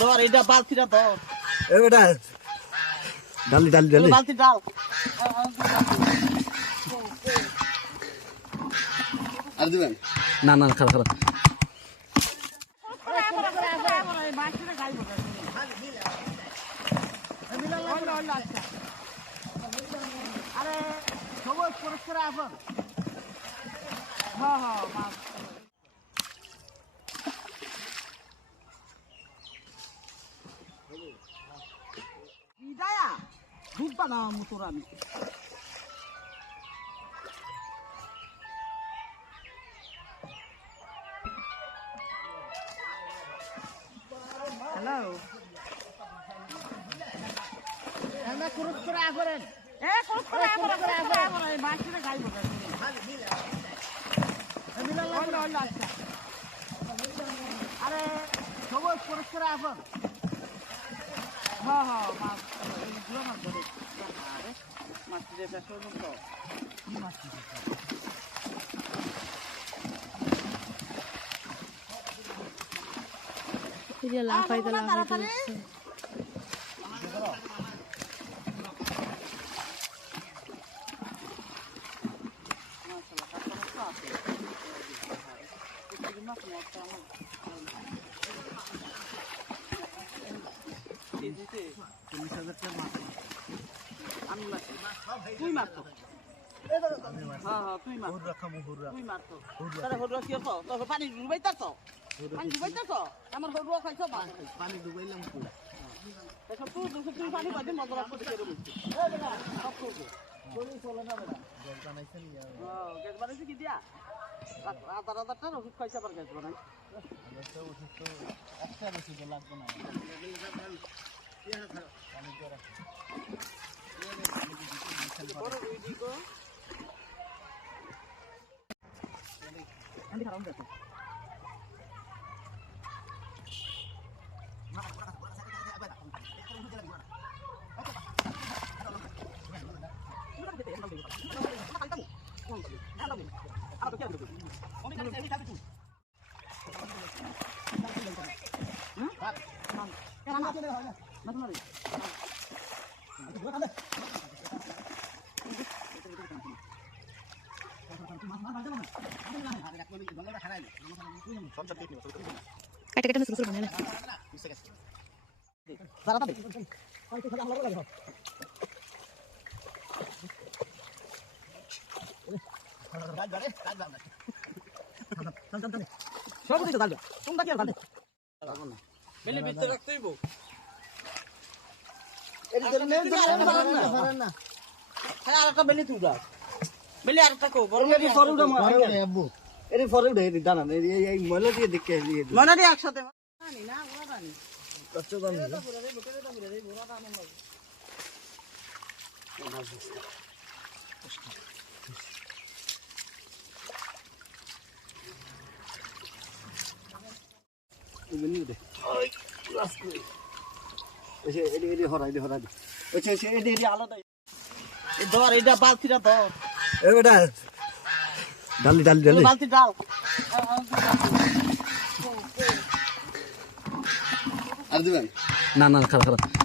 ধর এটা বালতিটা ধর এ বেটা ডালি ডালি ডালি বালতি ডাল আর দিবেন না না খারাপ খারাপ আরে সবাই পরিষ্কার আসুন হ্যাঁ হ্যাঁ মাছ বিদায়া দুধ বানা মতো আমি হ্যালো এমন কুরুত করে আসেন এ কুরুত করে আসেন এই মাছটা গাইব আচ্ছা আরে সবাই পরিষ্কার আসুন হ্যাঁ হ্যাঁ মাছ এইগুলো মাছ ধরে আরে মাছ যেটা শুনুন তো মাছ এটা লাফাইতে লাফাইতে তুই মারতো হ্যাঁ হ্যাঁ তুই মার তুই মারতো তাহলে হরুয়া কি হতো তোর পানি ডুবাইতাছ আমার হরুয়া খাইছ পানি ডুবাইলাম তুই তুই পানি বাদে মজা রাখতে কেরো বলছিস গ্যাস বানাইছি কি দিয়া 1000 টাকার ওষুধ খাইছে আবার গ্যাস বানাই ওষুধ তো একটা বেশি লাগবে না Nanti kalau enggak tuh. কাটে কাটে সুসুর বানায় না দাঁড়া দে সব দিকে দাঁড়া তোমরা কি আর দাঁড়া মেলে ভিতরে রাখতেই বউ এর জন্য না হ্যাঁ আরেকটা বেলি তুই দাও বেলি আরেকটা কো বড় বেলি ফরুডা মার আব্বু এর ফরুডা এই দানা এই ময়লা দিয়ে দেখে দিয়ে ময়লা দিয়ে একসাথে পানি না ওরা পানি কষ্ট দাম না পুরো রে মোটরে দাম রে পুরো দাম না এমনি দে ওই ক্লাস করে এসে এডি হরাই দে ওছে এসে এডি আলাদা এই ধর এটা বালতিটা ধর এ বেটা ডালি ডালি ডালি বালতি ডাল আর দিবেন না না খারাপ খারাপ